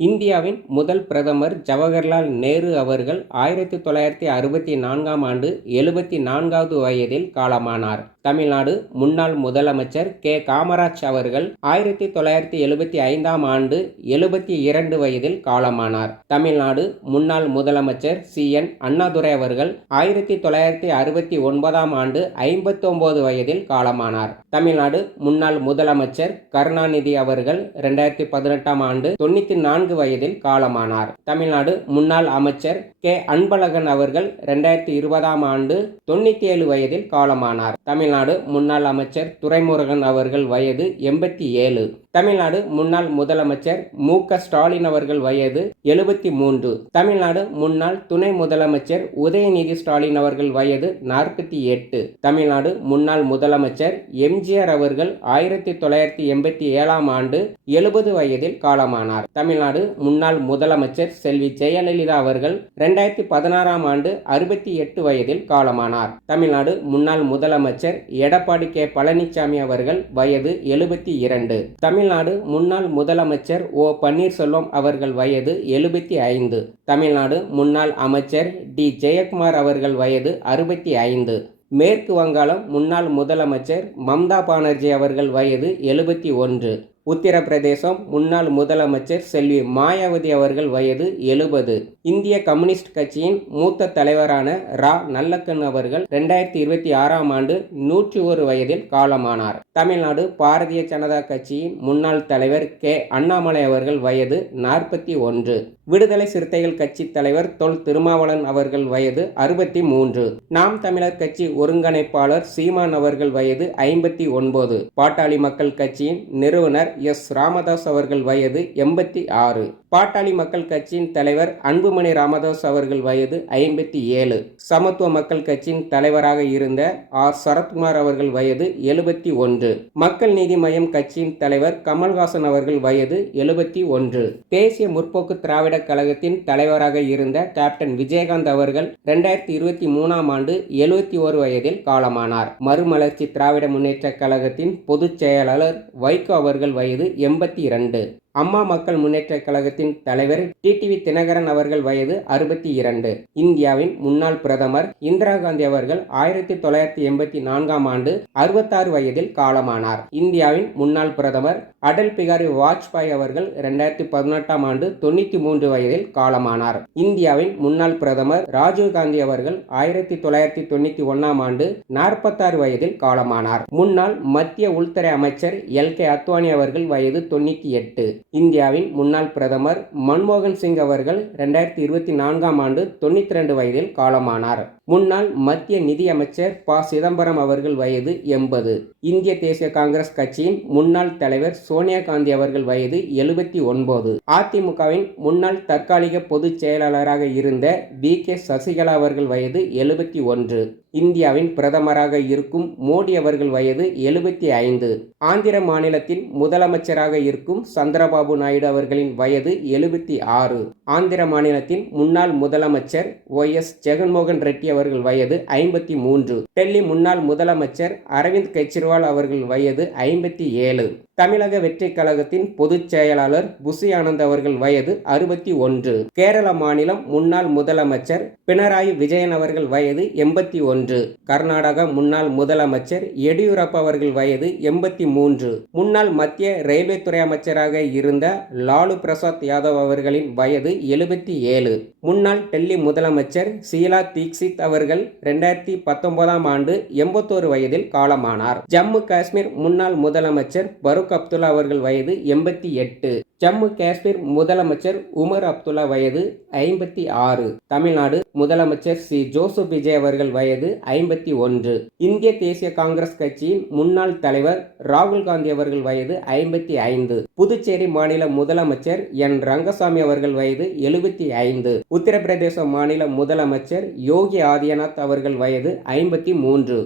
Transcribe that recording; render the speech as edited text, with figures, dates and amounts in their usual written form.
இந்தியாவின் முதல் பிரதமர் ஜவஹர்லால் நேரு அவர்கள் 1964ஆம் ஆண்டு 74வது வயதில் காலமானார். தமிழ்நாடு முன்னாள் முதலமைச்சர் கே. காமராஜ் அவர்கள் 1975ஆம் ஆண்டு 72 வயதில் காலமானார். தமிழ்நாடு முன்னாள் முதலமைச்சர் சி. என். அண்ணாதுரை அவர்கள் 1969ஆம் ஆண்டு 59 வயதில் காலமானார். தமிழ்நாடு முன்னாள் முதலமைச்சர் கருணாநிதி அவர்கள் 2018ஆம் ஆண்டு 94 வயதில் காலமானார். தமிழ்நாடு முன்னாள் அமைச்சர் கே. அன்பழகன் அவர்கள் 2020ஆம் ஆண்டு 97 வயதில் காலமானார். தமிழ்நாடு முன்னாள் அமைச்சர் துரைமுருகன் அவர்கள் வயது 87. தமிழ்நாடு முன்னாள் முதலமைச்சர் மு. க. ஸ்டாலின் அவர்கள் வயது 73. தமிழ்நாடு முன்னாள் துணை முதலமைச்சர் உதயநிதி ஸ்டாலின் அவர்கள் வயது 48. தமிழ்நாடு முன்னாள் முதலமைச்சர் எம்.ஜி.ஆர். அவர்கள் 1987ஆம் ஆண்டு 70 வயதில் காலமானார். தமிழ்நாடு முன்னாள் முதலமைச்சர் செல்வி ஜெயலலிதா அவர்கள் 2016ஆம் ஆண்டு 68 வயதில் காலமானார். தமிழ்நாடு முன்னாள் முதலமைச்சர் எடப்பாடி கே. பழனிசாமி அவர்கள் வயது 72. தமிழ்நாடு முன்னாள் முதலமைச்சர் ஓ. பன்னீர்செல்வம் அவர்கள் வயது 75. தமிழ்நாடு முன்னாள் அமைச்சர் டி. ஜெயக்குமார் அவர்கள் வயது 65. மேற்கு வங்காளம் முன்னாள் முதலமைச்சர் மம்தா பானர்ஜி அவர்கள் வயது 71. உத்தரப்பிரதேசம் முன்னாள் முதலமைச்சர் செல்வி மாயாவதி அவர்கள் வயது 70. இந்திய கம்யூனிஸ்ட் கட்சியின் மூத்த தலைவரான ரா. நல்லக்கண் அவர்கள் 2026ஆம் ஆண்டு 101 வயதில் காலமானார். தமிழ்நாடு பாரதிய ஜனதா கட்சியின் முன்னாள் தலைவர் கே. அண்ணாமலை அவர்கள் வயது 41. விடுதலை சிறுத்தைகள் கட்சி தலைவர் தொல் திருமாவளவன் அவர்கள் வயது 63. நாம் தமிழர் கட்சி ஒருங்கிணைப்பாளர் சீமான் அவர்கள் வயது 59. பாட்டாளி மக்கள் கட்சியின் நிறுவனர் எஸ். ராமதாஸ் அவர்கள் வயது 86. பாட்டாளி மக்கள் கட்சியின் தலைவர் அன்புமணி ராமதாஸ் அவர்கள் வயது 57. சமத்துவ மக்கள் கட்சியின் தலைவராக இருந்த ஆர். சரத்குமார் அவர்கள் வயது 71. மக்கள் நீதி மய்யம் கட்சியின் தலைவர் கமல்ஹாசன் அவர்கள் வயது 71. தேசிய முற்போக்கு திராவிட கழகத்தின் தலைவராக இருந்த கேப்டன் விஜயகாந்த் அவர்கள் 2023ஆம் ஆண்டு 71 வயதில் காலமானார். மறுமலர்ச்சி திராவிட முன்னேற்ற கழகத்தின் பொதுச் செயலாளர் வைகோ அவர்கள் வயது 82. அம்மா மக்கள் முன்னேற்ற கழகத்தின் தலைவர் டிடிவி தினகரன் அவர்கள் வயது 62. இந்தியாவின் முன்னாள் பிரதமர் இந்திரா காந்தி அவர்கள் 1984ஆம் ஆண்டு 66 வயதில் காலமானார். இந்தியாவின் முன்னாள் பிரதமர் அடல் பிகாரி வாஜ்பாய் அவர்கள் 2018ஆம் ஆண்டு 93 வயதில் காலமானார். இந்தியாவின் முன்னாள் பிரதமர் ராஜீவ் காந்தி அவர்கள் 1991ஆம் ஆண்டு 46 வயதில் காலமானார். முன்னாள் மத்திய உள்துறை அமைச்சர் எல். கே. அத்வானி அவர்கள் வயது 98. இந்தியாவின் முன்னாள் பிரதமர் மன்மோகன் சிங் அவர்கள் 2024ஆம் ஆண்டு 92 வயதில் காலமானார். முன்னாள் மத்திய நிதி அமைச்சர் ப. சிதம்பரம் அவர்கள் வயது 80. இந்திய தேசிய காங்கிரஸ் கட்சியின் முன்னாள் தலைவர் சோனியா காந்தி அவர்கள் வயது 79. அதிமுகவின் முன்னாள் தற்காலிக பொதுச் செயலாளராக இருந்த வி. கே. சசிகலா அவர்கள் வயது 71. இந்தியாவின் பிரதமராக இருக்கும் மோடி அவர்கள் வயது 75. ஆந்திர மாநிலத்தின் முதலமைச்சராக இருக்கும் சந்திரபாபு நாயுடு அவர்களின் வயது 76. ஆந்திர மாநிலத்தின் முன்னாள் முதலமைச்சர் ஒய். எஸ். ஜெகன்மோகன் ரெட்டி அவர்கள் வயது 53. டெல்லி முன்னாள் முதலமைச்சர் அரவிந்த் கெஜ்ரிவால் அவர்கள் வயது 57. தமிழக வெற்றி கழகத்தின் பொதுச் செயலாளர் புசி ஆனந்த் அவர்கள் வயது 61. கேரள மாநிலம் முன்னாள் முதலமைச்சர் பினராயி விஜயன் அவர்கள் வயது 81. கர்நாடக முன்னாள் முதலமைச்சர் எடியூரப்பா அவர்கள் வயது 83. முன்னாள் மத்திய ரயில்வே துறை அமைச்சராக இருந்த லாலு பிரசாத் யாதவ் அவர்களின் வயது 77. முன்னாள் டெல்லி முதலமைச்சர் ஷீலா தீக்ஷித் அவர்கள் 2019ஆம் ஆண்டு 81 வயதில் காலமானார். ஜம்மு காஷ்மீர் முன்னாள் முதலமைச்சர் பரூக் அப்துல்லா அவர்கள் வயது 88. ஜம்மு காஷ்மீர் முதலமைச்சர் உமர் அப்துல்லா வயது 56. தமிழ்நாடு முதலமைச்சர் சி. ஜோசப் விஜய் அவர்கள் வயது 51. இந்திய தேசிய காங்கிரஸ் கட்சியின் முன்னாள் தலைவர் ராகுல் காந்தி அவர்கள் வயது 55. புதுச்சேரி மாநில முதலமைச்சர் என். ரங்கசாமி அவர்கள் வயது 75. உத்தரப்பிரதேச மாநில முதலமைச்சர் யோகி ஆதித்யநாத் அவர்கள் வயது 53.